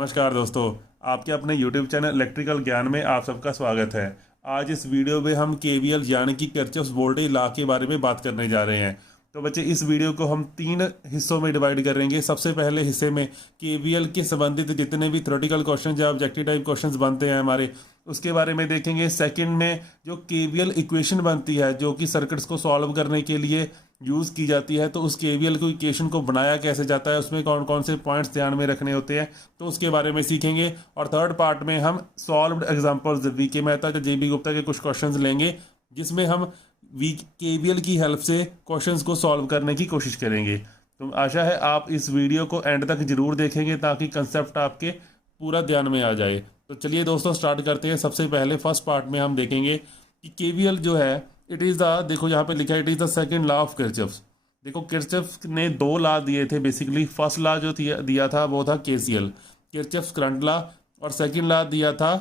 नमस्कार दोस्तों, आपके अपने YouTube चैनल इलेक्ट्रिकल ज्ञान में आप सबका स्वागत है। आज इस वीडियो में हम केवीएल यानी कि किरचॉफ वोल्टेज लॉ के बारे में बात करने जा रहे हैं। तो बच्चे, इस वीडियो को हम 3 हिस्सों में डिवाइड करेंगे। सबसे पहले हिस्से में केवीएल के संबंधित जितने भी थ्योरेटिकल क्वेश्चन या ऑब्जेक्टिव टाइप क्वेश्चंस बनते हैं हमारे, उसके बारे में देखेंगे। सेकंड में जो केवीएल इक्वेशन बनती है जो कि सर्किट्स को सॉल्व करने के लिए यूज़ की जाती है, तो उस केवीएल को इक्वेशन को बनाया कैसे जाता है, उसमें कौन कौन से पॉइंट्स ध्यान में रखने होते हैं, तो उसके बारे में सीखेंगे। और थर्ड पार्ट में हम सॉल्व्ड एग्जांपल्स वीके मेहता या जेबी गुप्ता के कुछ क्वेश्चंस लेंगे, जिसमें हम केवीएल की हेल्प से क्वेश्चंस को सॉल्व करने की कोशिश करेंगे। तो आशा है आप इस वीडियो को एंड तक जरूर देखेंगे ताकि कंसेप्ट आपके पूरा ध्यान में आ जाए। तो चलिए दोस्तों, स्टार्ट करते हैं। सबसे पहले फर्स्ट पार्ट में हम देखेंगे कि केवीएल जो है, इट इज़ द, देखो यहाँ पे लिखा है, it is the second law of Kirchhoff. देखो, किरचॉफ ने 2 लॉ दिए थे बेसिकली। फर्स्ट लॉ जो दिया था वो था केसीएल, किरचॉफ करंट लॉ, और सेकंड लॉ दिया था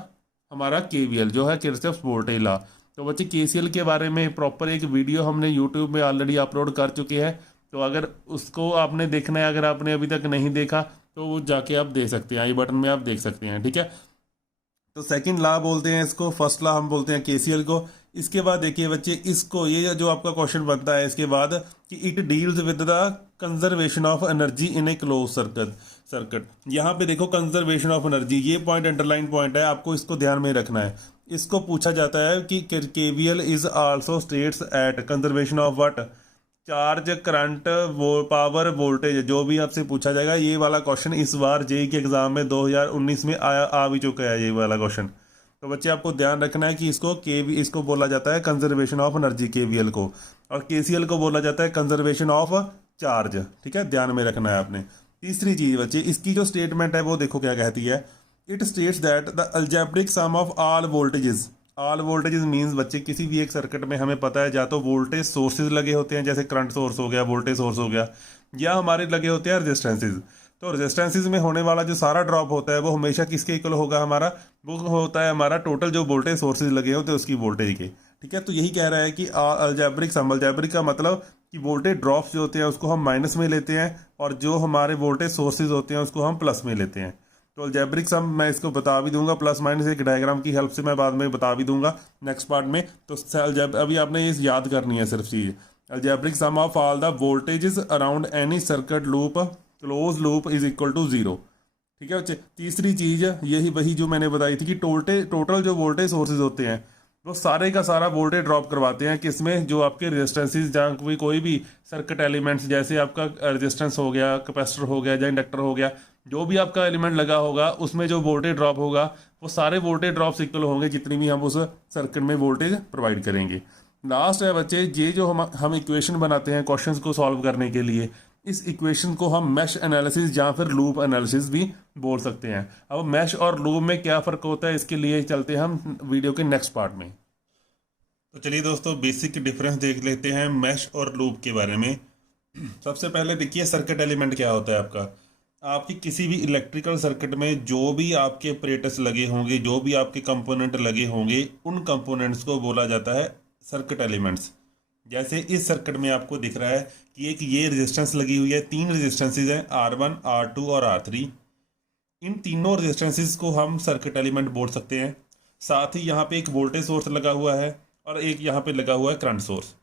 हमारा केवीएल जो है किरचॉफ वोल्टेज लॉ। तो बच्चे, केसीएल के बारे में प्रॉपर एक वीडियो हमने यूट्यूब में ऑलरेडी अपलोड कर चुके हैं, तो अगर उसको आपने देखना है, अगर आपने अभी तक नहीं देखा तो वो जाके आप देख सकते हैं, आई बटन में आप देख सकते हैं, ठीक है। तो सेकंड लॉ बोलते हैं इसको, फर्स्ट लॉ हम बोलते हैं केसीएल को। इसके बाद देखिए बच्चे, इसको ये जो आपका क्वेश्चन बनता है इसके बाद कि it deals with the conservation of energy in A close circuit. यहाँ पे देखो, कंजर्वेशन ऑफ एनर्जी, ये पॉइंट अंडरलाइन पॉइंट है, आपको इसको ध्यान में रखना है। इसको पूछा जाता है कि KVL is also states at conservation of what, charge, current, power, voltage, जो भी आपसे पूछा जाएगा। ये वाला क्वेश्चन इस बार जेई के एग्जाम में 2019 में आ भी चुका है ये वाला क्वेश्चन। तो बच्चे, आपको ध्यान रखना है कि इसको बोला जाता है कंजर्वेशन ऑफ एनर्जी केवीएल को, और केसीएल को बोला जाता है कंजर्वेशन ऑफ चार्ज, ठीक है, ध्यान में रखना है आपने। तीसरी चीज बच्चे, इसकी जो स्टेटमेंट है वो देखो क्या कहती है। It states that the algebraic sum of all voltages, all voltages means बच्चे, किसी भी एक सर्किट में हमें पता है, या तो वोल्टेज सोर्सेज लगे होते हैं, जैसे करंट सोर्स हो गया, वोल्टेज सोर्स हो गया, या हमारे लगे होते हैं रेजिस्टेंसेज। तो रेजिस्टेंसेज में होने वाला जो सारा ड्रॉप होता है वो हमेशा किसके इक्वल होगा, हमारा वो होता है हमारा टोटल जो वोल्टेज सोर्सेज लगे होते हैं उसकी वोल्टेज के, ठीक है। तो यही कह रहा है कि अलजेब्रिक सम, अलजेब्रिक का मतलब कि वोल्टेज ड्रॉप्स जो होते हैं उसको हम माइनस में लेते हैं, और जो हमारे वोल्टेज सोर्सेज होते हैं उसको हम प्लस में लेते हैं। तो अलजेब्रिक सम मैं इसको बता भी दूंगा, प्लस माइनस एक डायग्राम की हेल्प से मैं बाद में बता भी दूंगा नेक्स्ट पार्ट में। तो अभी आपने ये याद करनी है सिर्फ चीज़, algebraic sum of all the voltages around any circuit loop close loop is equal to 0, ठीक है बच्चे। तीसरी चीज़ यही वही जो मैंने बताई थी कि टोटल जो वोल्टेज सोर्सेज होते हैं वो सारे का सारा वोल्टेज ड्रॉप करवाते हैं, किसमें, जो आपके रेजिस्टेंसेज, जहाँ कोई भी सर्किट एलिमेंट्स, जैसे आपका रेजिस्टेंस हो गया, कैपेसिटर हो गया, या इंडक्टर हो गया, जो भी आपका एलिमेंट लगा होगा उसमें जो वोल्टेज ड्रॉप होगा वो सारे वोल्टेज ड्रॉप्स इक्वल होंगे जितनी भी हम उस सर्किट में वोल्टेज प्रोवाइड करेंगे। लास्ट है बच्चे, ये जो हम इक्वेशन बनाते हैं क्वेश्चंस को सॉल्व करने के लिए, इस इक्वेशन को हम मैश एनालिसिस या फिर लूप एनालिसिस भी बोल सकते हैं। अब मैश और लूप में क्या फ़र्क होता है, इसके लिए चलते हैं हम वीडियो के नेक्स्ट पार्ट में। तो चलिए दोस्तों, बेसिक डिफरेंस देख लेते हैं मैश और लूप के बारे में। सबसे पहले देखिए, सर्किट एलिमेंट क्या होता है आपका। आपकी किसी भी इलेक्ट्रिकल सर्किट में जो भी आपके ऑपरेटर्स लगे होंगे, जो भी आपके कंपोनेंट लगे होंगे, उन कंपोनेंट्स को बोला जाता है सर्किट एलिमेंट्स। जैसे इस सर्किट में आपको दिख रहा है कि एक ये रेजिस्टेंस लगी हुई है, 3 रेजिस्टेंसेज हैं, R1, R2 और R3। इन तीनों रेजिस्टेंसेज को हम सर्किट एलिमेंट बोल सकते हैं। साथ ही यहाँ पे एक वोल्टेज सोर्स लगा हुआ है और एक यहाँ पे लगा हुआ है करंट सोर्स।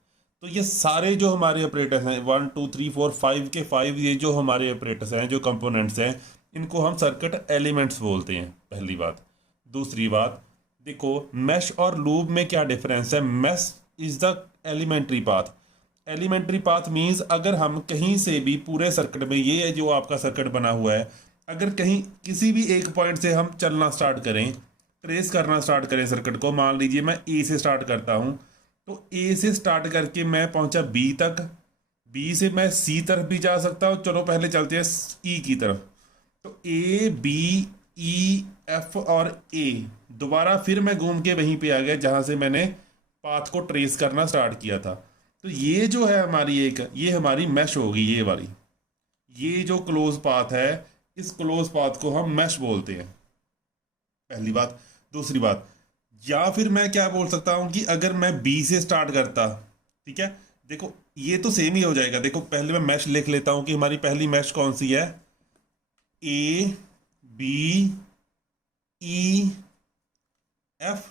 तो ये सारे जो हमारे ऑपरेटर्स हैं, 1 2 3 4 5 के 5, ये जो हमारे ऑपरेटर्स हैं, जो कंपोनेंट्स हैं, इनको हम सर्किट एलिमेंट्स बोलते हैं, पहली बात। दूसरी बात देखो, मैश और लूप में क्या डिफरेंस है। Mesh is the elementary path. Elementary path means अगर हम कहीं से भी पूरे सर्किट में, ये जो आपका सर्किट बना हुआ है, अगर कहीं किसी भी एक पॉइंट से हम चलना स्टार्ट करें, ट्रेस करना स्टार्ट करें सर्किट को, मान लीजिए मैं ए से स्टार्ट करता हूँ, तो ए से स्टार्ट करके मैं पहुंचा बी तक, बी से मैं सी तरफ भी जा सकता हूँ। चलो पहले चलते हैं ई की तरफ। तो ए, बी, ई, एफ और ए, दोबारा फिर मैं घूम के वहीं पे आ गया जहाँ से मैंने पाथ को ट्रेस करना स्टार्ट किया था। तो ये जो है हमारी ये हमारी मैश होगी, ये वाली, ये जो क्लोज पाथ है, इस क्लोज पाथ को हम मैश बोलते हैं, पहली बात। दूसरी बात, या फिर मैं क्या बोल सकता हूं कि अगर मैं बी से स्टार्ट करता, ठीक है, देखो ये तो सेम ही हो जाएगा। देखो पहले मैं मैश लिख लेता हूं कि हमारी पहली मैश कौन सी है, ए बी ई एफ,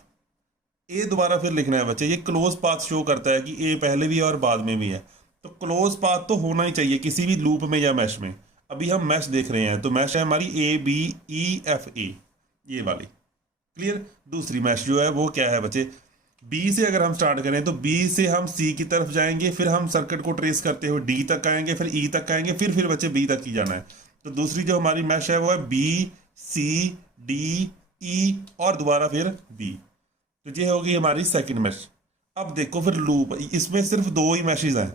ए दोबारा फिर लिखना है बच्चे। ये क्लोज पाथ शो करता है कि ए पहले भी है और बाद में भी है, तो क्लोज पाथ तो होना ही चाहिए किसी भी लूप में या मैश में। अभी हम मैश देख रहे हैं, तो मैश है हमारी ए बी ई एफ ए, ये वाली। क्लियर। दूसरी मैश जो है वो क्या है बच्चे, बी से अगर हम स्टार्ट करें तो बी से हम सी की तरफ जाएंगे, फिर हम सर्किट को ट्रेस करते हुए डी तक आएंगे, फिर ई तक आएंगे, फिर बच्चे बी तक ही जाना है। तो दूसरी जो हमारी मैश है वो है बी सी डी ई और दोबारा फिर बी, तो ये होगी हमारी सेकंड मैश। अब देखो फिर लूप, इसमें सिर्फ दो ही मैशेज हैं।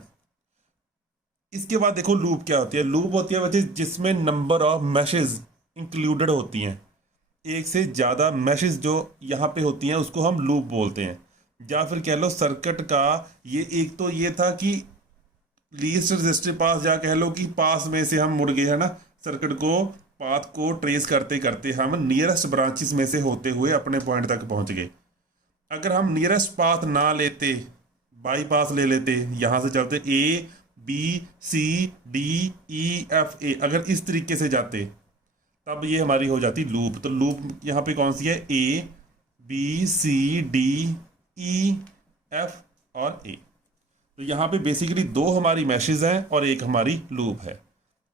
इसके बाद देखो लूप क्या होती है। लूप होती है बच्चे जिसमें नंबर ऑफ मैशेज इंक्लूडेड होती हैं, एक से ज़्यादा मैशेज जो यहाँ पे होती हैं उसको हम लूप बोलते हैं। या फिर कह लो सर्किट का ये एक तो ये था कि लीस्ट रजिस्टर पास, या कह लो कि पास में से हम मुड़ गए है ना, सर्किट को पाथ को ट्रेस करते करते हम नियरेस्ट ब्रांचेस में से होते हुए अपने पॉइंट तक पहुंच गए। अगर हम नियरेस्ट पाथ ना लेते, बाईपास ले लेते, यहाँ से चलते A B C D E F A, अगर इस तरीके से जाते तब ये हमारी हो जाती लूप। तो लूप यहाँ पे कौन सी है, A B C D E F और ए। तो यहाँ पे बेसिकली दो हमारी मैशेज हैं और एक हमारी लूप है।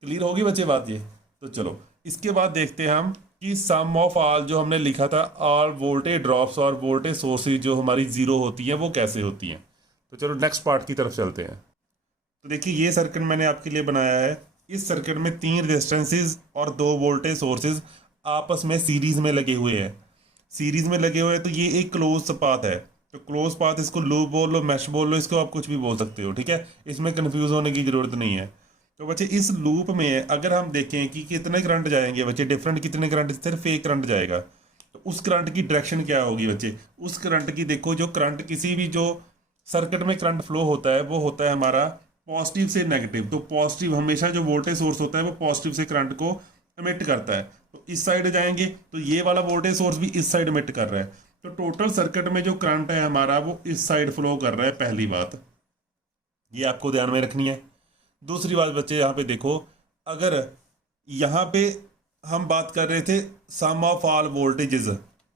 क्लियर होगी बच्चे बात ये। तो चलो इसके बाद देखते हैं हम कि सम ऑफ ऑल जो हमने लिखा था, ऑल वोल्टेज ड्रॉप्स और वोल्टेज सोर्सेज जो हमारी जीरो होती हैं वो कैसे होती हैं। तो चलो नेक्स्ट पार्ट की तरफ चलते हैं। तो देखिए ये सर्किट मैंने आपके लिए बनाया है। इस सर्किट में 3 रेजिस्टेंसेज और 2 वोल्टेज सोर्सेज आपस में सीरीज में लगे हुए हैं। सीरीज में लगे हुए हैं तो ये एक क्लोज पाथ है। तो क्लोज पाथ, इसको लूप बोल लो, मैश बोल लो, इसको आप कुछ भी बोल सकते हो, ठीक है। इसमें कंफ्यूज होने की जरूरत नहीं है। तो बच्चे इस लूप में अगर हम देखें कि कितने करंट जाएंगे बच्चे, डिफरेंट कितने करंट, सिर्फ एक करंट जाएगा, तो उस करंट की डायरेक्शन क्या होगी बच्चे। उस करंट की देखो, जो करंट किसी भी जो सर्किट में करंट फ्लो होता है वो होता है हमारा पॉजिटिव से नेगेटिव। तो पॉजिटिव हमेशा जो वोल्टेज सोर्स होता है वो पॉजिटिव से करंट को एमिट करता है। तो इस साइड जाएंगे तो ये वाला वोल्टेज सोर्स भी इस साइड एमिट कर रहा है। तो टोटल सर्किट में जो करंट है हमारा वो इस साइड फ्लो कर रहा है। पहली बात ये आपको ध्यान में रखनी है। दूसरी बात बच्चे यहाँ पे देखो, अगर यहाँ पे हम बात कर रहे थे sum of all voltages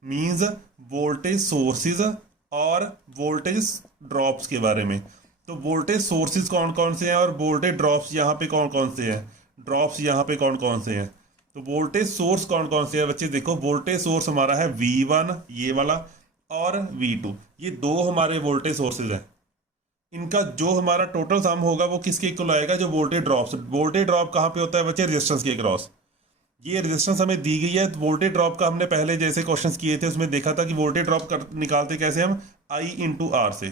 means voltage sources और वोल्टेज ड्रॉप्स के बारे में। तो वोल्टेज सोर्सेज कौन कौन से हैं और वोल्टेज ड्रॉप्स यहाँ पे कौन कौन से हैं, ड्रॉप्स यहाँ पे कौन कौन से हैं। तो वोल्टेज सोर्स कौन कौन से हैं बच्चे, देखो वोल्टेज सोर्स हमारा है V1 ये वाला और V2, ये दो हमारे वोल्टेज सोर्सेज हैं। इनका जो हमारा टोटल सम होगा वो किसके इक्वल आएगा, जो वोल्टेज ड्रॉप्स। वोल्टेज ड्रॉप कहाँ पे होता है बच्चे, रेजिस्टेंस के क्रॉस। ये रेजिस्टेंस हमें दी गई है। वोल्टेज ड्रॉप का हमने पहले जैसे क्वेश्चंस किए थे उसमें देखा था कि वोल्टेज ड्रॉप निकालते कैसे हम, I इंटू आर से।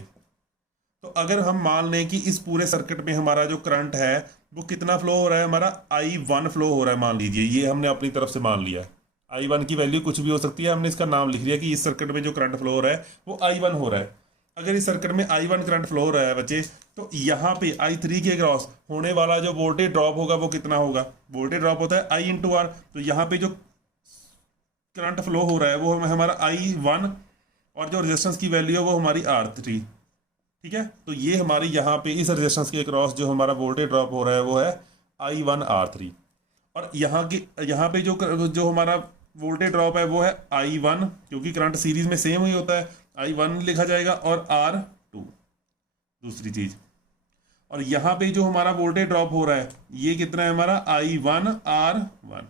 तो अगर हम मान लें कि इस पूरे सर्किट में हमारा जो करंट है वो कितना फ्लो हो रहा है, हमारा I1 फ्लो हो रहा है, मान लीजिए ये हमने अपनी तरफ से मान लिया। I1 की वैल्यू कुछ भी हो सकती है, हमने इसका नाम लिख लिया कि इस सर्किट में जो करंट फ्लो हो रहा है वो I1 हो रहा है। अगर इस सर्किट में I1 करंट फ्लो हो रहा है बच्चे, तो यहाँ पे I3 के क्रॉस होने वाला जो वोल्टेज ड्रॉप होगा वो कितना होगा, वोल्टेज ड्रॉप होता है I इंटू आर। तो यहाँ पे जो करंट फ्लो हो रहा है वो हमारा I1 और जो रेजिस्टेंस की वैल्यू है वो हमारी R3, ठीक है। तो ये हमारी यहाँ पे इस रेजिस्टेंस के क्रॉस जो हमारा वोल्टेज ड्रॉप हो रहा है वो है I1 R3। और यहाँ पे जो हमारा वोल्टेज ड्रॉप है वो है I1, क्योंकि करंट सीरीज में सेम ही होता है, I1 लिखा जाएगा और R2 दूसरी चीज। और यहाँ पे जो हमारा वोल्टेज ड्रॉप हो रहा है ये कितना है हमारा I1 R1।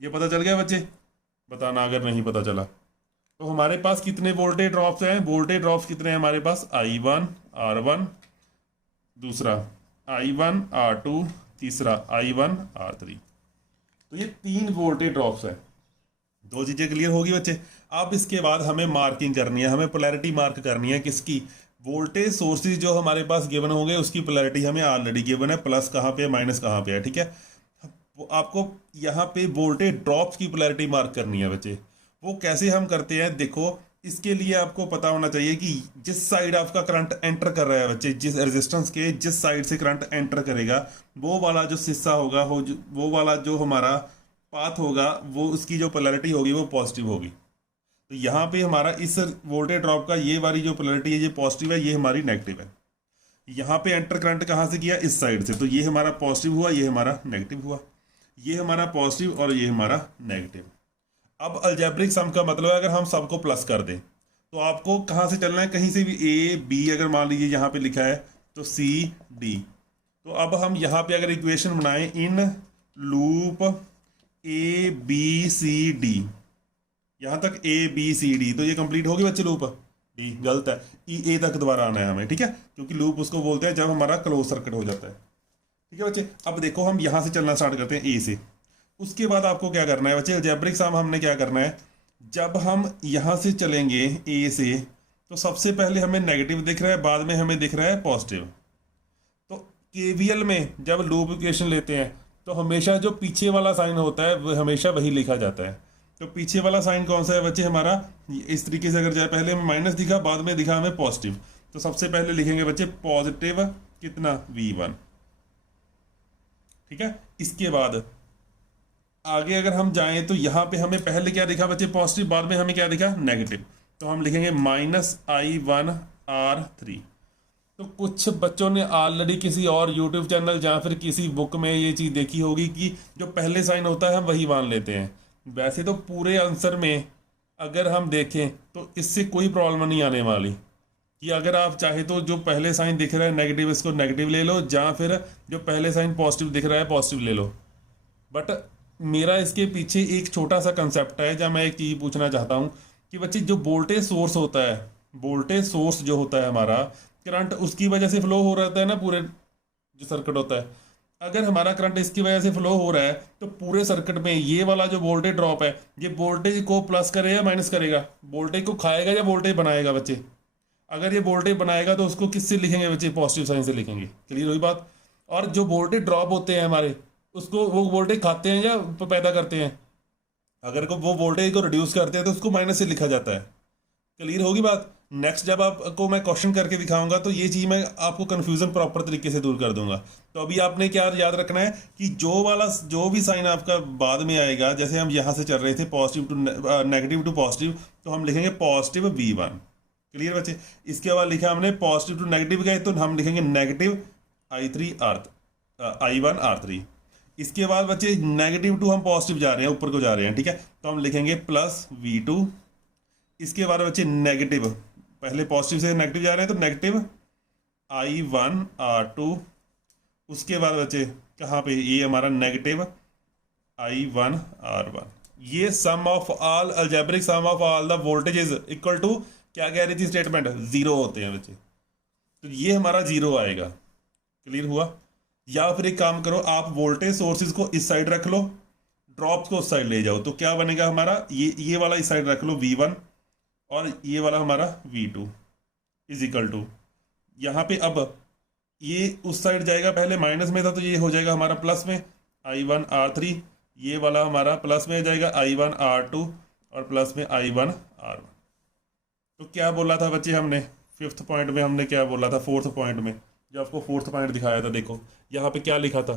ये पता चल गया बच्चे, बताना अगर नहीं पता चला। तो हमारे पास कितने वोल्टेज ड्रॉप्स हैं, वोल्टेज ड्रॉप्स कितने हैं हमारे पास, I1 R1, दूसरा I1 R2, तीसरा I1 R3। तो ये 3 वोल्टेज ड्रॉप्स हैं। 2 चीजें क्लियर होगी बच्चे। अब इसके बाद हमें मार्किंग करनी है, हमें पोलैरिटी मार्क करनी है किसकी, वोल्टेज सोर्सेज जो हमारे पास गिवन होंगे उसकी पोलैरिटी हमें ऑलरेडी गिवन है, प्लस कहाँ पे है माइनस कहाँ पे है, ठीक है। आपको यहाँ पे वोल्टेज ड्रॉप्स की पोलैरिटी मार्क करनी है बच्चे। वो कैसे हम करते हैं, देखो इसके लिए आपको पता होना चाहिए कि जिस साइड आपका करंट एंटर कर रहा है बच्चे, जिस रेजिस्टेंस के जिस साइड से करंट एंटर करेगा वो वाला जो हिस्सा होगा वो वाला जो हमारा पाथ होगा वो उसकी जो पोलैरिटी होगी वो पॉजिटिव होगी। तो यहाँ पे हमारा इस वोल्टेज ड्रॉप का ये वाली जो पोलैरिटी है ये पॉजिटिव है, ये हमारी नेगेटिव है। यहाँ पे एंटर करंट कहाँ से किया, इस साइड से, तो ये हमारा पॉजिटिव हुआ, ये हमारा नेगेटिव हुआ, ये हमारा पॉजिटिव और ये हमारा नेगेटिव। अब अलजेब्रिक सम का मतलब है अगर हम सबको प्लस कर दें तो आपको कहाँ से चलना है, कहीं से भी, ए बी अगर मान लीजिए यहाँ पे लिखा है तो सी डी। तो अब हम यहाँ पे अगर इक्वेशन बनाएं in loop A B C D, यहाँ तक ए बी सी डी, तो ये कंप्लीट होगी बच्चे लूप। डी गलत है, ई ए तक दोबारा आना है हमें, ठीक है, क्योंकि लूप उसको बोलते हैं जब हमारा क्लोज सर्किट हो जाता है। ठीक है बच्चे, अब देखो हम यहाँ से चलना स्टार्ट करते हैं ए से। उसके बाद आपको क्या करना है बच्चे, अलजेब्रिक सम हमने क्या करना है, जब हम यहाँ से चलेंगे ए से तो सबसे पहले हमें नेगेटिव दिख रहा है, बाद में हमें दिख रहा है पॉजिटिव। तो केवीएल में जब लूप इक्वेशन लेते हैं तो हमेशा जो पीछे वाला साइन होता है वो हमेशा वही लिखा जाता है। तो पीछे वाला साइन कौन सा है बच्चे हमारा, इस तरीके से अगर जाए, पहले हमें माइनस दिखा, बाद में दिखा हमें पॉजिटिव, तो सबसे पहले लिखेंगे बच्चे पॉजिटिव कितना V1। ठीक है, इसके बाद आगे अगर हम जाएं तो यहाँ पे हमें पहले क्या दिखा बच्चे पॉजिटिव, बाद में हमें क्या दिखा नेगेटिव, तो हम लिखेंगे -I1R3। तो कुछ बच्चों ने ऑलरेडी किसी और यूट्यूब चैनल या फिर किसी बुक में ये चीज़ देखी होगी कि जो पहले साइन होता है हम वही मान लेते हैं। वैसे तो पूरे आंसर में अगर हम देखें तो इससे कोई प्रॉब्लम नहीं आने वाली, कि अगर आप चाहे तो जो पहले साइन दिख रहा है नेगेटिव इसको नेगेटिव ले लो, या फिर जो पहले साइन पॉजिटिव दिख रहा है पॉजिटिव ले लो। बट मेरा इसके पीछे एक छोटा सा कंसेप्ट है, जहाँ मैं एक चीज़ पूछना चाहता हूँ कि बच्चे जो वोल्टेज सोर्स होता है, वोल्टेज सोर्स जो होता है हमारा, करंट उसकी वजह से फ्लो हो रहता है ना पूरे जो सर्किट होता है। अगर हमारा करंट इसकी वजह से फ्लो हो रहा है तो पूरे सर्किट में ये वाला जो वोल्टेज ड्रॉप है ये वोल्टेज को प्लस करेगा या माइनस करेगा, वोल्टेज को खाएगा या वोल्टेज बनाएगा बच्चे। अगर ये वोल्टेज बनाएगा तो उसको किससे लिखेंगे बच्चे, पॉजिटिव साइन से लिखेंगे। क्लियर हुई बात। और जो वोल्टेज ड्रॉप होते हैं हमारे, उसको वो वोल्टेज खाते हैं या पैदा करते हैं, अगर को वो वोल्टेज को रिड्यूस करते हैं तो उसको माइनस से लिखा जाता है। क्लियर होगी बात। नेक्स्ट जब आपको मैं क्वेश्चन करके दिखाऊंगा तो ये चीज़ मैं आपको कंफ्यूजन प्रॉपर तरीके से दूर कर दूंगा। तो अभी आपने क्या याद रखना है कि जो भी साइन आपका बाद में आएगा, जैसे हम यहाँ से चल रहे थे positive to negative to positive, तो हम लिखेंगे पॉजिटिव V1। क्लियर बच्चे। इसके बाद लिखा हमने पॉजिटिव टू नेगेटिव गए तो हम लिखेंगे नेगेटिव I1R3। इसके बाद बच्चे नेगेटिव टू हम पॉजिटिव जा रहे हैं, ऊपर को जा रहे हैं, ठीक है, तो हम लिखेंगे प्लस V2। इसके बाद बच्चे नेगेटिव, पहले पॉजिटिव से नेगेटिव जा रहे हैं तो नेगेटिव I1R2। उसके बाद बच्चे कहाँ पे, ये हमारा नेगेटिव I1R1। ये sum of all algebraic sum of all the voltages equal to, क्या कह रही थी स्टेटमेंट, जीरो होते हैं बच्चे। तो ये हमारा जीरो आएगा। क्लियर हुआ। या फिर एक काम करो, आप वोल्टेज सोर्सेज को इस साइड रख लो, ड्रॉप्स को उस साइड ले जाओ, तो क्या बनेगा हमारा, ये वाला इस साइड रख लो V1 और ये वाला हमारा V2 इज इक्वल टू, यहाँ पे अब ये उस साइड जाएगा, पहले माइनस में था तो ये हो जाएगा हमारा प्लस में I1R3, ये वाला हमारा प्लस में जाएगा I1R2 और प्लस में I1R1। तो क्या बोला था बच्चे हमने फिफ्थ पॉइंट में, हमने क्या बोला था फोर्थ पॉइंट में, जो आपको फोर्थ पॉइंट दिखाया था, देखो यहाँ पे क्या लिखा था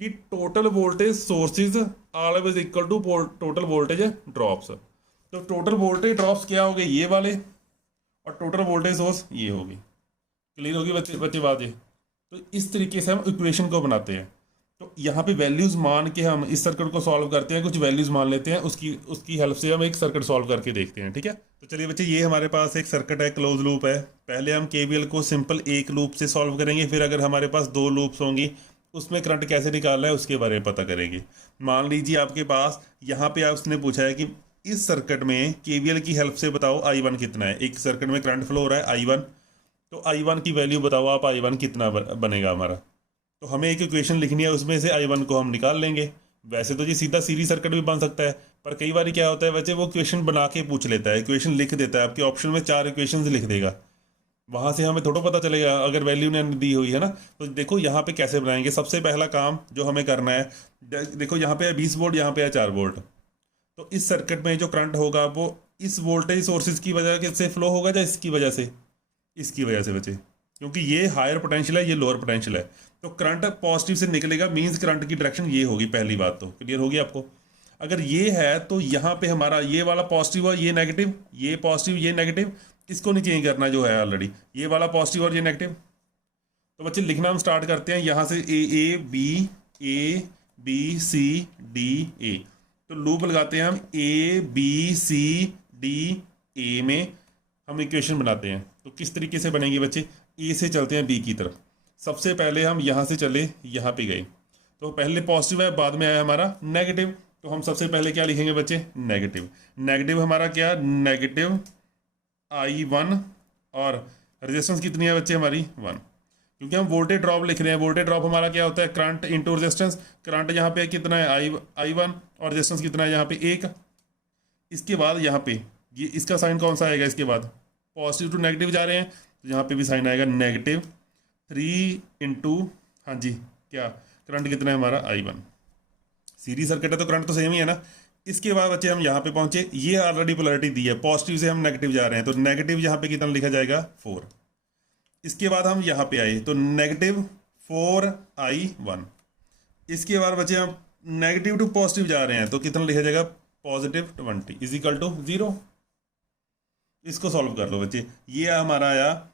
कि total voltage sources always equal to total voltage drops. तो टोटल वोल्टेज ड्रॉप्स क्या हो गए, ये वाले, और टोटल वोल्टेज सोर्स ये होगी। क्लियर होगी बच्चे बात ये। तो इस तरीके से हम इक्वेशन को बनाते हैं। तो यहाँ पे वैल्यूज मान के हम इस सर्किट को सॉल्व करते हैं, कुछ वैल्यूज मान लेते हैं, उसकी हेल्प से हम एक सर्किट सॉल्व करके देखते हैं। ठीक है, तो चलिए बच्चे, ये हमारे पास एक सर्किट है, क्लोज लूप है। पहले हम केवीएल को सिंपल एक लूप से सॉल्व करेंगे, फिर अगर हमारे पास दो लूप्स होंगी उसमें करंट कैसे निकालना है उसके बारे में पता करेंगे। मान लीजिए आपके पास यहाँ पे उसने पूछा है कि इस सर्किट में केवीएल की हेल्प से बताओ I1 कितना है। एक सर्किट में करंट फ्लो हो रहा है I1, तो I1 की वैल्यू बताओ आप, I1 कितना बनेगा हमारा। तो हमें एक इक्वेशन लिखनी है, उसमें से I1 को हम निकाल लेंगे। वैसे तो ये सीधा सीरीज सर्किट भी बन सकता है, पर कई बार क्या होता है बच्चे, वो इक्वेशन बना के पूछ लेता है, इक्वेशन लिख देता है, आपके ऑप्शन में 4 इक्वेशन लिख देगा, वहाँ से हमें थोड़ा पता चलेगा अगर वैल्यू ने दी हुई है ना। तो देखो यहाँ पे कैसे बनाएंगे। सबसे पहला काम जो हमें करना है, देखो यहाँ पे है 20 वोल्ट, यहाँ पे है 4 वोल्ट। तो इस सर्किट में जो करंट होगा वो इस वोल्टेज सोर्सेज की वजह से फ्लो होगा या इसकी वजह से, इसकी वजह से बचे, क्योंकि ये हायर पोटेंशियल है, ये लोअर पोटेंशियल है। तो करंट पॉजिटिव से निकलेगा, मीन्स करंट की डायरेक्शन ये होगी। पहली बात तो क्लियर होगी आपको। अगर ये है तो यहाँ पे हमारा ये वाला पॉजिटिव और ये नेगेटिव, ये पॉजिटिव ये नेगेटिव, इसको नहीं चेंज करना जो है ऑलरेडी, ये वाला पॉजिटिव और ये नेगेटिव। तो बच्चे लिखना हम स्टार्ट करते हैं यहाँ से, ए बी सी डी ए। तो लूप लगाते हैं हम ABCDA में हम इक्वेशन बनाते हैं। तो किस तरीके से बनेगी बच्चे, ए से चलते हैं बी की तरफ। सबसे पहले हम यहाँ से चले, यहाँ पे गए, तो पहले पॉजिटिव है, बाद में आया हमारा नेगेटिव। तो हम सबसे पहले क्या लिखेंगे बच्चे, नेगेटिव। नेगेटिव हमारा क्या, नेगेटिव I1, और रेजिस्टेंस कितनी है बच्चे हमारी 1, क्योंकि हम वोल्टेज ड्रॉप लिख रहे हैं। वोल्टेज ड्रॉप हमारा क्या होता है, करंट इंटू रेजिस्टेंस। करंट यहाँ पे कितना है I1, और रेजिस्टेंस कितना है यहाँ पे 1। इसके बाद यहाँ पे ये इसका साइन कौन सा आएगा, इसके बाद पॉजिटिव टू नेगेटिव जा रहे हैं, तो यहाँ पे भी साइन आएगा नेगेटिव 3 इंटू, हाँ जी क्या, करंट कितना है हमारा I1। सीरीज सर्किट है तो करंट तो सेम ही है ना। इसके बाद बच्चे हम यहाँ पे पहुंचे, ये ऑलरेडी पोलैरिटी दी है, पॉजिटिव से हम नेगेटिव जा रहे हैं, तो नेगेटिव यहाँ पे कितना लिखा जाएगा 4। इसके बाद हम यहाँ पे आए तो नेगेटिव 4I1। इसके बाद बच्चे हम नेगेटिव टू पॉजिटिव जा रहे हैं, तो कितना लिखा जाएगा पॉजिटिव 20 इज इक्वल टू 0। इसको सॉल्व कर लो बच्चे। ये हमारा आया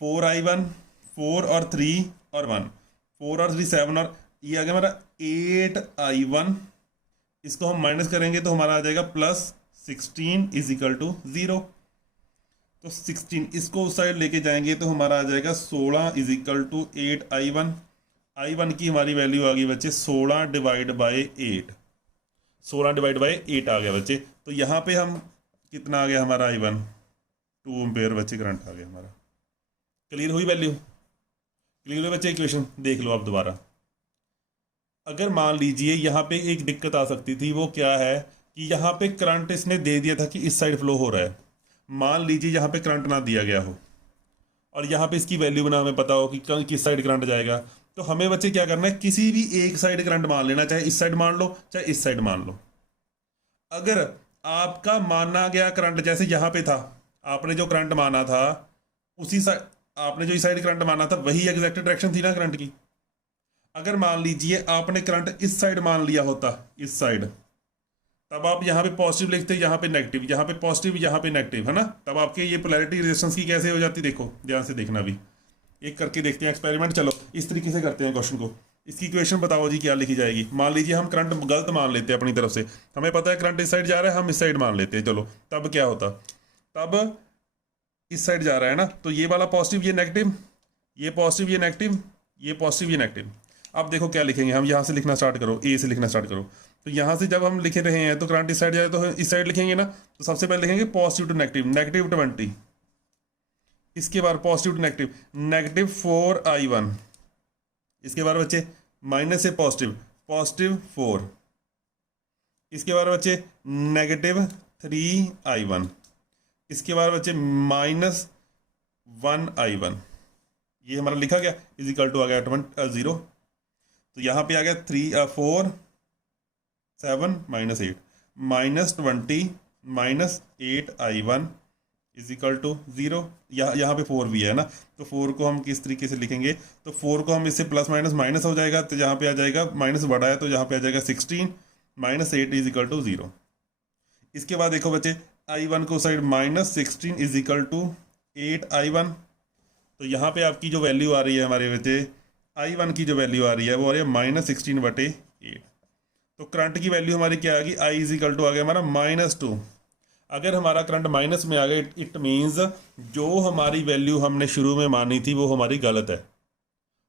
4I1, 4 और 3 और 1, 4 और 3 7, और ये आ गया हमारा 8I1। इसको हम माइनस करेंगे तो हमारा आ जाएगा +16 इज इक्वल टू 0। तो 16 इसको उस साइड लेके जाएंगे तो हमारा आ जाएगा 16 is equal to 8I1। I1 की हमारी वैल्यू आ गई बच्चे 16 डिवाइड बाई 8, 16 डिवाइड बाई 8 आ गया बच्चे। तो यहाँ पे हम कितना आ गया हमारा I1, 2 एम्पेयर बच्चे करंट आ गया हमारा। क्लियर हुई वैल्यू, क्लियर हुई बच्चे इक्वेशन, देख लो आप दोबारा। अगर मान लीजिए यहाँ पे एक दिक्कत आ सकती थी, वो क्या है कि यहाँ पे करंट इसने दे दिया था कि इस साइड फ्लो हो रहा है। मान लीजिए यहाँ पे करंट ना दिया गया हो और यहाँ पे इसकी वैल्यू बना हमें पता हो कि किस साइड करंट जाएगा, तो हमें बच्चे क्या करना है, किसी भी एक साइड करंट मान लेना, चाहे इस साइड मान लो चाहे इस साइड मान लो। अगर आपका माना गया करंट जैसे यहाँ पे था, आपने जो करंट माना था उसी साइड, आपने जो इस साइड करंट माना था वही एग्जैक्ट डायरेक्शन थी ना करंट की। अगर मान लीजिए आपने करंट इस साइड मान लिया होता, इस साइड, तब आप यहाँ पे पॉजिटिव लिखते, यहाँ पे नेगेटिव, यहाँ पे पॉजिटिव, यहाँ पे नेगेटिव, है ना। तब आपके ये पोलैरिटी रेजिस्टेंस की कैसे हो जाती, देखो ध्यान से देखना, भी एक करके देखते हैं एक्सपेरिमेंट। चलो इस तरीके से करते हैं क्वेश्चन को। इसकी इक्वेशन बताओ जी क्या लिखी जाएगी। मान लीजिए हम करंट गलत मान लेते हैं अपनी तरफ से, हमें पता है करंट इस साइड जा रहा है, हम इस साइड मान लेते हैं। चलो तब क्या होता, तब इस साइड जा रहा है ना, तो ये वाला पॉजिटिव, ये नेगेटिव, ये पॉजिटिव, ये नेगेटिव, ये पॉजिटिव, ये नेगेटिव। अब देखो क्या लिखेंगे हम, यहाँ से लिखना स्टार्ट करो, ए से लिखना स्टार्ट करो। तो यहाँ से जब हम लिख रहे हैं तो करंट इस साइड जाए तो इस साइड लिखेंगे ना। तो सबसे पहले लिखेंगे पॉजिटिव टू नेगेटिव, नेगेटिव 20। इसके बाद positive to negative, negative 4I1। इसके बाद बच्चे माइनस से पॉजिटिव, पॉजिटिव 4। इसके बाद बच्चे नेगेटिव 3I1। इसके बाद बच्चे -1I1। ये हमारा लिखा गया इज इक्वल टू आ गया 0। तो यहाँ पे आ गया 4 7 -8 -20 -8I1 इज इक्वल टू 0। यहाँ पे 4 भी है ना, तो 4 को हम किस तरीके से लिखेंगे, तो 4 को हम इससे प्लस माइनस माइनस हो जाएगा, तो यहाँ पे आ जाएगा माइनस बड़ा है तो यहाँ पे आ जाएगा 16 -8 इज इक्वल टू 0। इसके बाद देखो बच्चे I1 को side -16 is equal to 8I1। तो यहाँ पे आपकी जो वैल्यू आ रही है हमारे बच्चे, I1 की जो वैल्यू आ रही है वो आ रही है -16/8। तो करंट की वैल्यू हमारी क्या आ गई, I इज इक्वल टू आ गया हमारा -2। अगर हमारा करंट माइनस में आ गया, इट मीन्स जो हमारी वैल्यू हमने शुरू में मानी थी वो हमारी गलत है।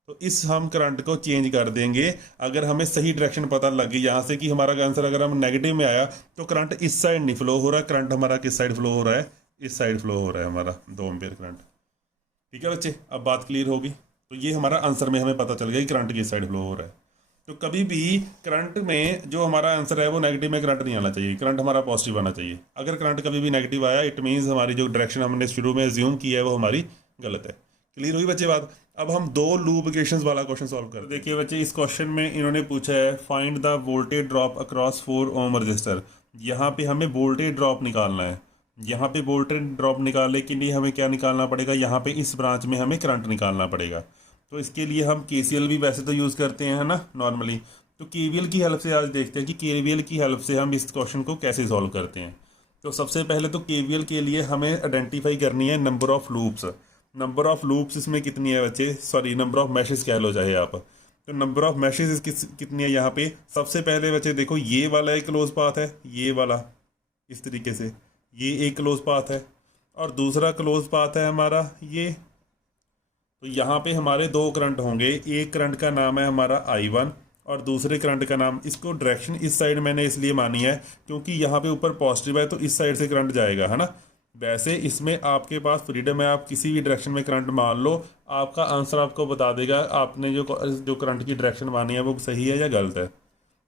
तो इस हम करंट को चेंज कर देंगे अगर हमें सही डायरेक्शन पता लग गई। यहाँ से कि हमारा आंसर अगर हम नेगेटिव में आया तो करंट इस साइड नहीं फ्लो हो रहा है, करंट हमारा किस साइड फ्लो हो रहा है, इस साइड फ्लो हो रहा है हमारा 2 एम्पीयर करंट। ठीक है बच्चे, अब बात क्लियर होगी। तो ये हमारा आंसर में हमें पता चल गया कि करंट किस साइड फ्लो हो रहा है। तो कभी भी करंट में जो हमारा आंसर है वो नेगेटिव में करंट नहीं आना चाहिए, करंट हमारा पॉजिटिव आना चाहिए। अगर करंट कभी भी नेगेटिव आया इट मीन्स हमारी जो डायरेक्शन हमने शुरू में एज्यूम की है वो हमारी गलत है। क्लियर हुई बच्चे बात। अब हम 2 लूप इक्वेशंस वाला क्वेश्चन सॉल्व करते हैं। देखिए बच्चे, इस क्वेश्चन में इन्होंने पूछा है find the voltage drop across 4 ohm resistor. यहाँ पे हमें वोल्टेज ड्रॉप निकालना है। यहाँ पे वोल्टेज ड्रॉप निकालने के लिए हमें क्या निकालना पड़ेगा, यहाँ पे इस ब्रांच में हमें करंट निकालना पड़ेगा। तो इसके लिए हम KCL भी वैसे तो यूज़ करते हैं, है ना, नॉर्मली। तो KVL की हेल्प से आज देखते हैं कि KVL की हेल्प से हम इस क्वेश्चन को कैसे सॉल्व करते हैं। तो सबसे पहले तो KVL के लिए हमें आइडेंटिफाई करनी है number of loops. Number of loops इसमें कितनी है बच्चे, सॉरी नंबर ऑफ मैशेस कह लो चाहे आप। तो नंबर ऑफ मैशेज कितनी है यहाँ पे? सबसे पहले बच्चे देखो, ये वाला एक क्लोज पाथ है, ये वाला इस तरीके से, ये एक क्लोज पाथ है, और दूसरा क्लोज पाथ है हमारा ये। तो यहाँ पे हमारे दो करंट होंगे, एक करंट का नाम है हमारा I1 और दूसरे करंट का नाम, इसको डायरेक्शन इस साइड मैंने इसलिए मानी है क्योंकि यहाँ पे ऊपर पॉजिटिव है तो इस साइड से करंट जाएगा, है ना। वैसे इसमें आपके पास फ्रीडम है, आप किसी भी डायरेक्शन में करंट मान लो, आपका आंसर आपको बता देगा आपने जो जो करंट की डायरेक्शन मानी है वो सही है या गलत है।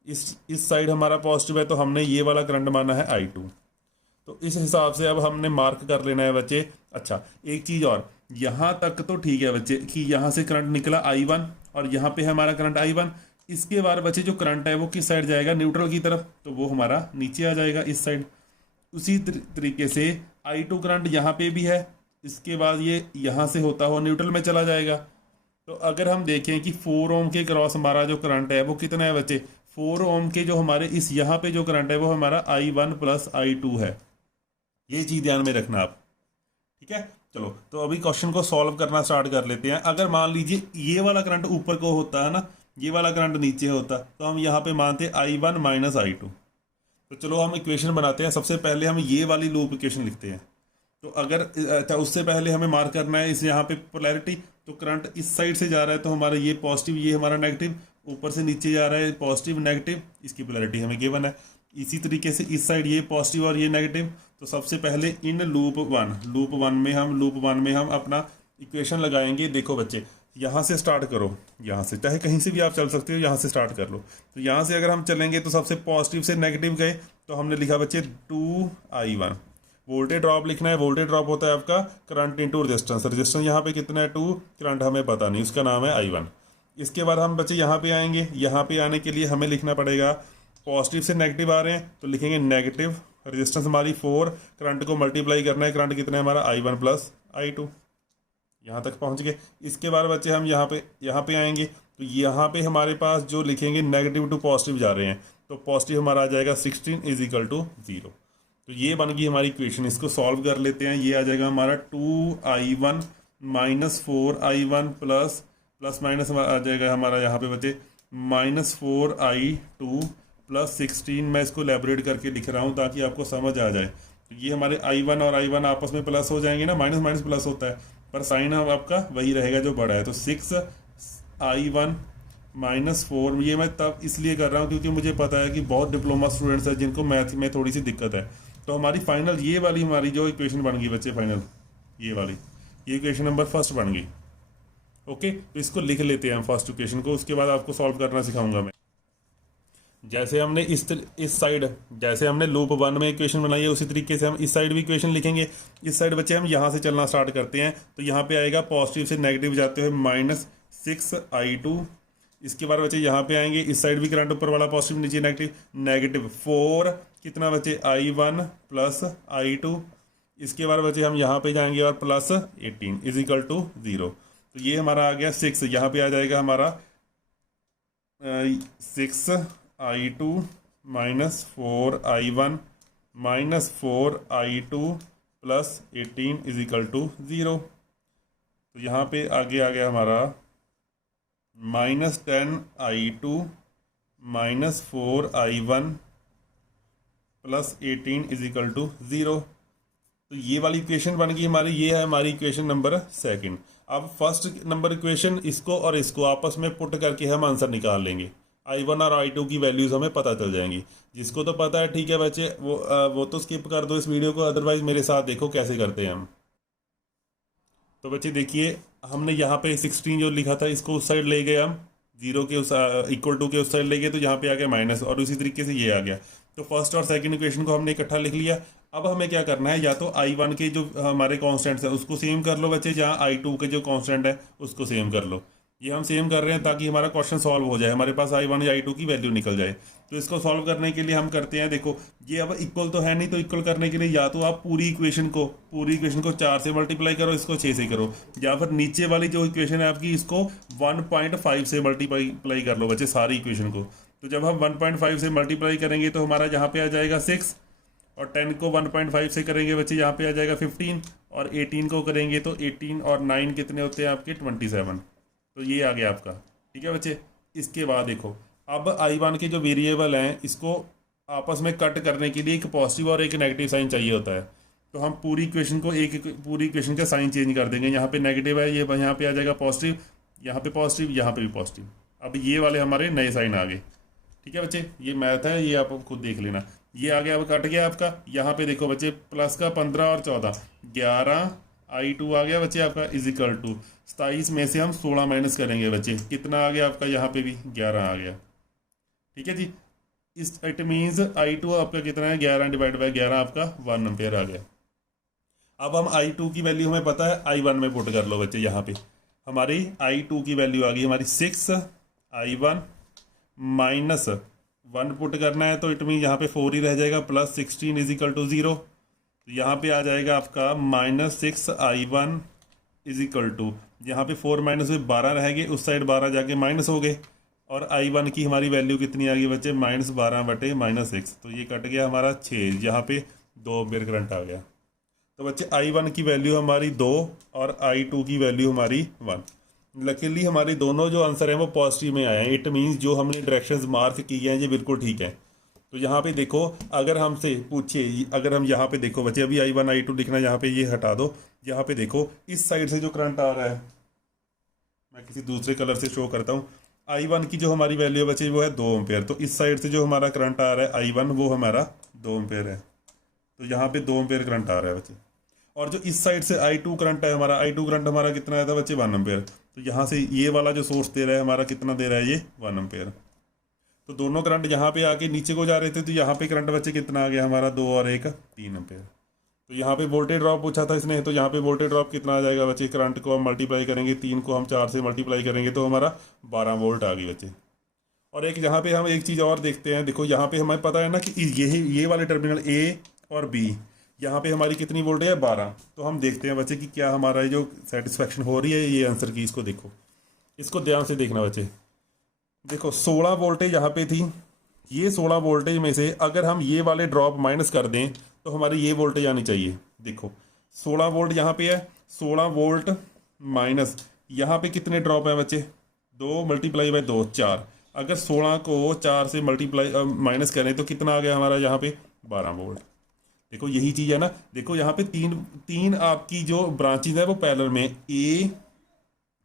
इस साइड हमारा पॉजिटिव है तो हमने ये वाला करंट माना है I2। तो इस हिसाब से अब हमने मार्क कर लेना है बच्चे। अच्छा, एक चीज़ और, यहाँ तक तो ठीक है बच्चे कि यहाँ से करंट निकला I1 और यहाँ पे हमारा करंट I1। इसके बाद बच्चे जो करंट है वो किस साइड जाएगा? न्यूट्रल की तरफ, तो वो हमारा नीचे आ जाएगा इस साइड। उसी तरीके से I2 करंट यहाँ पे भी है, इसके बाद ये यहाँ से होता हुआ न्यूट्रल में चला जाएगा। तो अगर हम देखें कि 4 ओम के क्रॉस हमारा जो करंट है वो कितना है बच्चे? 4 ओम के जो हमारे इस यहाँ पे जो करंट है वो हमारा I1 प्लस I2 है। ये चीज़ ध्यान में रखना आप, ठीक है। चलो, तो अभी क्वेश्चन को सॉल्व करना स्टार्ट कर लेते हैं। अगर मान लीजिए ये वाला करंट ऊपर को होता है ना, ये वाला करंट नीचे होता, तो हम यहाँ पे मानते I1 माइनस I2। तो चलो हम इक्वेशन बनाते हैं। सबसे पहले हम ये वाली लूप इक्वेशन लिखते हैं। तो अगर अच्छा, उससे पहले हमें मार्क करना है इस यहाँ पे पोलैरिटी। तो करंट इस साइड से जा रहा है तो हमारा ये पॉजिटिव, ये हमारा नेगेटिव, ऊपर से नीचे जा रहा है पॉजिटिव नेगेटिव, इसकी पोलैरिटी हमें गिवन है। इसी तरीके से इस साइड ये पॉजिटिव और ये नेगेटिव। तो सबसे पहले इन लूप वन में हम अपना इक्वेशन लगाएंगे। देखो बच्चे, यहाँ से स्टार्ट करो, यहाँ से चाहे कहीं से भी आप चल सकते हो, यहाँ से स्टार्ट कर लो। तो यहाँ से अगर हम चलेंगे तो सबसे पॉजिटिव से नेगेटिव गए तो हमने लिखा बच्चे 2I1। वोल्टेज ड्रॉप लिखना है। वोल्टेज ड्रॉप होता है आपका करंट इंटू रेजिस्टेंस। रेजिस्टेंस यहाँ पे कितना है? 2। करंट हमें पता नहीं, उसका नाम है I1। इसके बाद हम बच्चे यहाँ पे आएंगे। यहाँ पे आने के लिए हमें लिखना पड़ेगा, पॉजिटिव से नेगेटिव आ रहे हैं तो लिखेंगे नेगेटिव, रेजिस्टेंस हमारी 4, करंट को मल्टीप्लाई करना है, करंट कितना है हमारा? I1 plus I2। यहाँ तक पहुँच गए। इसके बाद बच्चे हम यहाँ पे आएंगे तो यहाँ पे हमारे पास जो लिखेंगे नेगेटिव टू पॉजिटिव जा रहे हैं, तो पॉजिटिव हमारा आ जाएगा 16 इज इक्वल टू 0। तो ये बन गई हमारी इक्वेशन। इसको सॉल्व कर लेते हैं। ये आ जाएगा हमारा 2I1 minus 4I1 plus minus आ जाएगा हमारा यहाँ पे बच्चे -4I2 प्लस 16। मैं इसको एलैबोरेट करके लिख रहा हूँ ताकि आपको समझ आ जाए। तो ये हमारे I1 और I1 आपस में प्लस हो जाएंगे ना, माइनस माइनस प्लस होता है, पर साइन आपका वही रहेगा जो बड़ा है। तो 6I1 -4। ये मैं तब इसलिए कर रहा हूँ क्योंकि मुझे पता है कि बहुत डिप्लोमा स्टूडेंट्स हैं जिनको मैथ में थोड़ी सी दिक्कत है। तो हमारी फाइनल ये वाली हमारी जो इक्वेशन बन गई बच्चे, फाइनल ये इक्वेशन नंबर फर्स्ट बन गई। ओके, तो इसको लिख लेते हैं हम फर्स्ट इक्वेशन को, उसके बाद आपको सॉल्व करना सिखाऊंगा मैं। जैसे हमने इस साइड जैसे हमने लूप 1 में इक्वेशन बनाई है, उसी तरीके से हम इस साइड भी इक्वेशन लिखेंगे। इस साइड बच्चे हम यहाँ से चलना स्टार्ट करते हैं। तो यहाँ पे आएगा पॉजिटिव से नेगेटिव जाते हुए -6I2। इसके बाद बच्चे यहाँ पे आएंगे, इस साइड भी करंट ऊपर वाला पॉजिटिव, नीचे नेगेटिव 4, कितना बच्चे? I1 plus I2। इसके बाद बच्चे हम यहाँ पे जाएंगे और प्लस 18 इज इक्वल टू 0। तो ये हमारा आ गया 6। यहाँ पे आ जाएगा हमारा 6I2 -4I1 -4I2 plus 18 is equal to 0। तो यहाँ पे आगे आ गया हमारा -10I2 -4I1 plus 18 is equal to 0। तो ये वाली इक्वेशन बन गई हमारी। ये है हमारी इक्वेशन नंबर सेकंड। अब फर्स्ट नंबर इक्वेशन इसको और इसको आपस में पुट करके हम आंसर निकाल लेंगे। I1 और I2 की वैल्यूज़ हमें पता चल जाएंगी। जिसको तो पता है ठीक है बच्चे, वो तो स्किप कर दो इस वीडियो को, अदरवाइज मेरे साथ देखो कैसे करते हैं हम। तो बच्चे देखिए, हमने यहाँ पे 16 जो लिखा था इसको उस साइड ले गए हम, 0 के उस इक्वल टू के उस साइड ले गए, तो यहाँ पे आ गया माइनस, और उसी तरीके से ये आ गया। तो फर्स्ट और सेकंड इक्वेशन को हमने इकट्ठा लिख लिया। अब हमें क्या करना है, या तो I1 के जो हमारे कॉन्स्टेंट्स हैं उसको सेम कर लो बच्चे, जहाँ I2 के जो कॉन्स्टेंट है उसको सेम कर लो। ये हम सेम कर रहे हैं ताकि हमारा क्वेश्चन सॉल्व हो जाए, हमारे पास I1 या I2 की वैल्यू निकल जाए। तो इसको सॉल्व करने के लिए हम करते हैं, देखो ये अब इक्वल तो है नहीं, तो इक्वल करने के लिए या तो आप पूरी इक्वेशन को 4 से मल्टीप्लाई करो, इसको 6 से करो, या फिर नीचे वाली जो इक्वेशन है आपकी इसको 1.5 से मल्टीप्लाई कर लो बच्चे, सारी इक्वेशन को। तो जब हम 1.5 से मल्टीप्लाई करेंगे तो हमारा यहाँ पे आ जाएगा 6, और 10 को 1.5 से करेंगे बच्चे यहाँ पे आ जाएगा 15, और 18 को करेंगे तो 18 और 9 कितने होते हैं आपके 27। तो ये आ गया आपका, ठीक है बच्चे। इसके बाद देखो, अब I1 के जो वेरिएबल हैं इसको आपस में कट करने के लिए एक पॉजिटिव और एक नेगेटिव साइन चाहिए होता है। तो हम पूरी इक्वेशन को पूरी इक्वेशन का साइन चेंज कर देंगे। यहाँ पे नेगेटिव है, ये यहाँ पे आ जाएगा पॉजिटिव, यहाँ पे पॉजिटिव, यहाँ पे भी पॉजिटिव। अब ये वाले हमारे नए साइन आ गए। ठीक है बच्चे, ये मैथ है, ये आप खुद देख लेना। ये आ गया, अब कट गया आपका। यहाँ पे देखो बच्चे, प्लस का 15 और 14, 11 I2 आ गया बच्चे आपका, इज इक्वल टू 27 में से हम 16 माइनस करेंगे बच्चे, कितना आ गया आपका, यहाँ पे भी 11 आ गया। ठीक है जी, इस इट मीन्स I2 आपका कितना है, 11 डिवाइड बाई 11 आपका 1 एम्पेयर आ गया। अब हम I2 की वैल्यू हमें पता है, I1 में पुट कर लो बच्चे। यहाँ पे हमारी I2 की वैल्यू आ गई हमारी 6 I1 माइनस 1 पुट करना है, तो इट मीन यहाँ पे 4 ही रह जाएगा, प्लस 16 इज इक्वल टू 0। तो यहाँ पे आ जाएगा आपका -6 I1 इज इक्वल टू, यहाँ पे 4 माइनस 12 रह गए, उस साइड 12 जाके माइनस हो गए, और I1 की हमारी वैल्यू कितनी आ गई बच्चे, -12 बटे -6। तो ये कट गया हमारा 6, यहाँ पे 2 एम्पीयर करंट आ गया। तो बच्चे I1 की वैल्यू हमारी 2 और I2 की वैल्यू हमारी 1। लकीली हमारे दोनों जो आंसर हैं वो पॉजिटिव में आए हैं। इट मीन्स जो हमने डायरेक्शंस मार्क किए हैं ये बिल्कुल ठीक है। तो यहाँ पे देखो, अगर हमसे पूछे, अगर हम यहाँ पे देखो बच्चे, अभी I1 I2 दिखना, यहाँ पे ये हटा दो। यहाँ पे देखो, इस साइड से जो करंट आ रहा है, मैं किसी दूसरे कलर से शो करता हूँ। I1 की जो हमारी वैल्यू है बच्चे वो है 2 एम्पेयर। तो इस साइड से जो हमारा करंट आ रहा है I1, वो हमारा 2 एम्पेयर है। तो यहाँ पे 2 एम्पेयर करंट आ रहा है बच्चे। और जो इस साइड से I2 करंट है हमारा, I2 करंट हमारा कितना आया था बच्चे, 1 एम्पेयर। तो यहाँ से ये वाला जो सोर्स दे रहा है हमारा, कितना दे रहा है ये, 1 एम्पेयर। तो दोनों करंट यहाँ पे आके नीचे को जा रहे थे, तो यहाँ पे करंट बच्चे कितना आ गया हमारा, 2 और 1 3 एम्पेयर। तो यहाँ पे वोल्टेज ड्रॉप पूछा था इसने, तो यहाँ पे वोल्टेज ड्रॉप कितना आ जाएगा बच्चे, करंट को हम मल्टीप्लाई करेंगे, 3 को हम 4 से मल्टीप्लाई करेंगे, तो हमारा 12 वोल्ट आ गई बच्चे। और एक यहाँ पे हम एक चीज़ और देखते हैं, देखो यहाँ पे हमें पता है ना कि ये वाले टर्मिनल A और B, यहाँ पे हमारी कितनी वोल्टेज है, 12। तो हम देखते हैं बच्चे कि क्या हमारा जो सेटिस्फेक्शन हो रही है ये आंसर की। इसको देखो, इसको ध्यान से देखना बच्चे। देखो 16 वोल्टेज यहाँ पे थी, ये 16 वोल्टेज में से अगर हम ये वाले ड्रॉप माइनस कर दें तो हमारी ये वोल्टेज आनी चाहिए। देखो 16 वोल्ट यहाँ पे है, 16 वोल्ट माइनस यहाँ पे कितने ड्रॉप है बच्चे, 2 मल्टीप्लाई बाई 2 4। अगर 16 को 4 से मल्टीप्लाई माइनस करें तो कितना आ गया हमारा यहाँ पे, 12 वोल्ट। देखो यही चीज़ है ना। देखो यहाँ पे तीन आपकी जो ब्रांचेज है वो पैरेलल में, ए,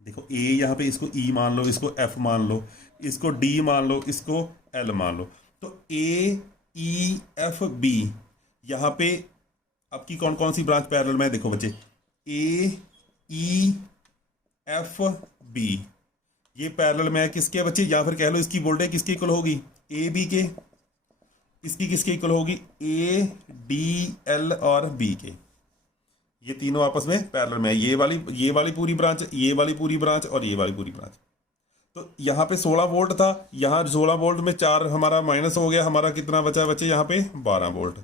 देखो ए यहाँ पे, इसको ई मान लो, इसको एफ मान लो, इसको डी मान लो, इसको एल मान लो। तो ए ई एफ बी, यहाँ पे आपकी कौन कौन सी ब्रांच पैरेलल में है, देखो बच्चे, ए ई एफ बी, ये पैरेलल में है किसके बच्चे, या फिर कह लो इसकी वोल्टेज किसके इक्वल होगी, ए बी के। इसकी किसके इक्वल होगी, ए डी एल और बी के। ये तीनों आपस में पैरेलल में है, ये वाली पूरी ब्रांच, ये वाली पूरी ब्रांच और ये वाली पूरी ब्रांच। तो यहाँ पे 16 वोल्ट था, यहाँ 16 वोल्ट में 4 हमारा माइनस हो गया, हमारा कितना बचा बच्चे यहाँ पे, 12 वोल्ट।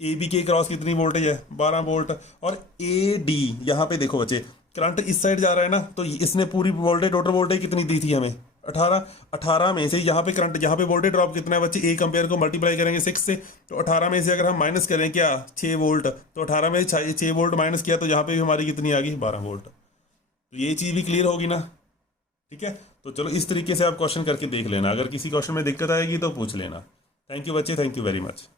ए बी के क्रॉस कितनी वोल्टेज है, 12 वोल्ट। और ए डी, यहाँ पे देखो बच्चे, करंट इस साइड जा रहा है ना, तो इसने पूरी वोल्टेज, टोटल वोल्टेज कितनी दी थी हमें, 18 में से यहाँ पे करंट, यहाँ पे वोल्टेज ड्रॉप कितना है बच्चे, 1 एम्पेयर को मल्टीप्लाई करेंगे 6 से, तो 18 में से अगर हम माइनस करें क्या, 6 वोल्ट, तो 18 में 6 वोल्ट माइनस किया तो यहाँ पे भी हमारी कितनी आ गई, 12 वोल्ट। तो ये चीज़ भी क्लियर होगी ना। ठीक है, तो चलो इस तरीके से आप क्वेश्चन करके देख लेना, अगर किसी क्वेश्चन में दिक्कत आएगी तो पूछ लेना। थैंक यू बच्चे, थैंक यू वेरी मच।